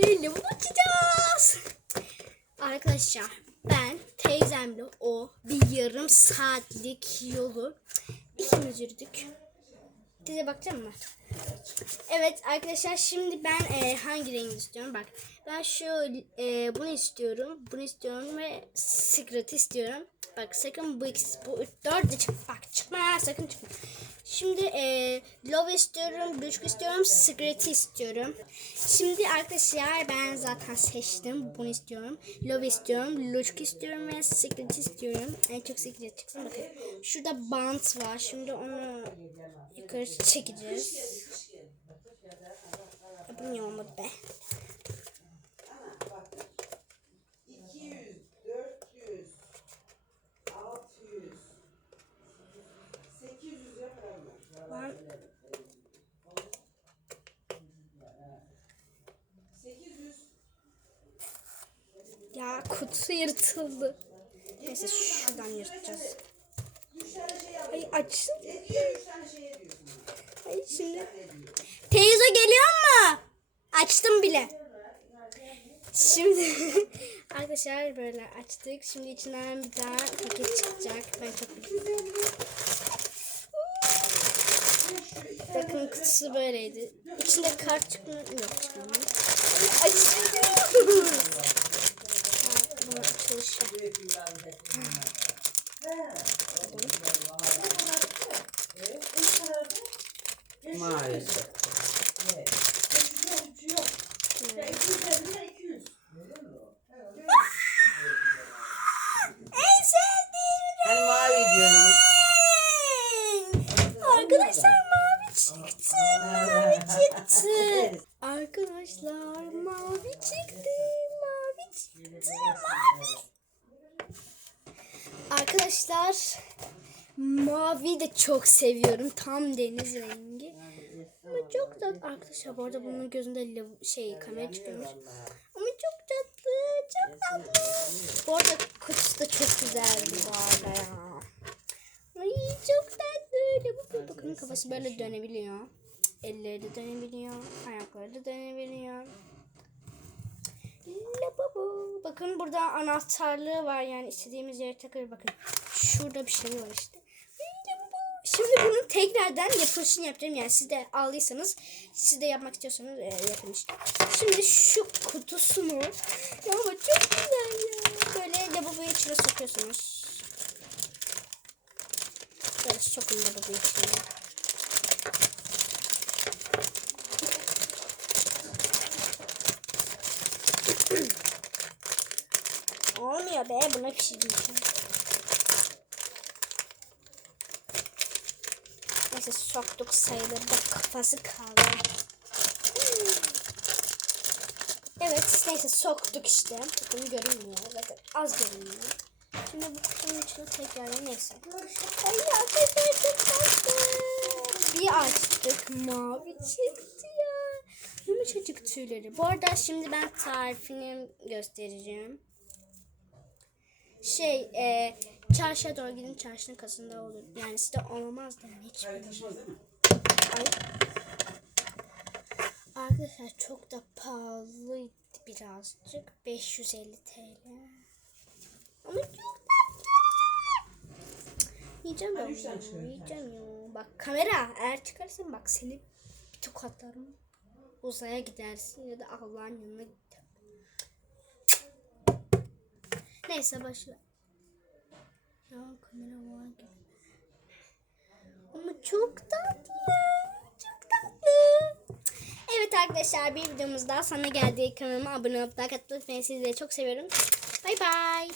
limon açacağız. Arkadaşlar ben teyzemle o bir yarım saatlik yolu ikimiz yürüdük. Size bakacağım mı? Evet arkadaşlar şimdi ben e, hangi rengi istiyorum? Bak ben şu e, bunu istiyorum. Bunu istiyorum ve secret istiyorum. Bak sakın bu ikisi bu dört çık. Bak çıkma sakın çıkma. Şimdi e, love istiyorum, blue istiyorum, secret istiyorum. Şimdi arkadaşlar ben zaten seçtim. Bunu istiyorum. Love istiyorum, blue istiyorum ve secret istiyorum. En çok secret çıksın bakın. Şurada bant var. Şimdi onu yukarı çekeceğiz. Bu niye olmadı be? Ya kutu yırtıldı. Neyse şuradan yırtacağız. 3 tane al. Ay açsın. Ediyor 3 tane ediyorsun. Ay şimdi. Teyze geliyor mu? Açtım bile. Şimdi arkadaşlar böyle açtık. Şimdi içinden bir daha paket çıkacak. Ben çok biliyorum. Bakın kutusu böyleydi. İçinde kart çıkmıyor. Yok çıkmıyor. Maalesef. En sevdiğim Hani mavi diyorum. renk. Arkadaşlar mavi çıktı. Mavi çıktı. Arkadaşlar mavi çıktı. Mavi çıktı. Mavi. Arkadaşlar mavi de çok seviyorum. Tam deniz rengi. Ama çok tatlı. Arkadaşlar bu arada bunun gözünde şey kamera çıkıyormuş. Ama çok tatlı. Çok tatlı. Bu arada kutusu da çok güzeldi bu arada ya. Ay çok tatlı. Bakın, bakın kafası böyle dönebiliyor. Elleri de dönebiliyor. Ayakları da dönebiliyor. Lavabo. Bakın burada anahtarlığı var yani istediğimiz yere takılır. Bakın şurada bir şey var işte. Şimdi bunun tekrardan yapılışını yapacağım. Yani siz de aldıysanız siz de yapmak istiyorsanız e, yapın işte. Şimdi şu kutusunu ama çok güzel ya. Böyle lavaboyu içine sokuyorsunuz. Böyle sokun lavaboyu içine. Olmuyor be buna pişireceğim. Neyse soktuk sayılır da kafası kaldı. Evet neyse soktuk işte. Bakın görünmüyor. Bakın az görünüyor. Şimdi bu kutunun içine tekrar neyse. Ay tatlı. Bir açtık mavi çıktı ya. Yumuşacık tüyleri. Bu arada şimdi ben tarifini göstereceğim. Şey, e, çarşıya doğru gidin çarşının kasında olur. Yani size olmaz da hiç. Arkadaşlar çok da pahalıydı birazcık. 550 TL. Ama çok. Yiyeceğim ben bunu. Yiyeceğim ya. Bak kamera eğer çıkarsan bak seni bir tokatlarım. Uzaya gidersin ya da Allah'ın yanına gidersin. Neyse başla. Ya kamera var gibi. Ama çok tatlı. Çok tatlı. Evet arkadaşlar bir videomuz daha sana geldi. Kanalıma abone olup like atmayı. Sizleri çok seviyorum. Bay bay.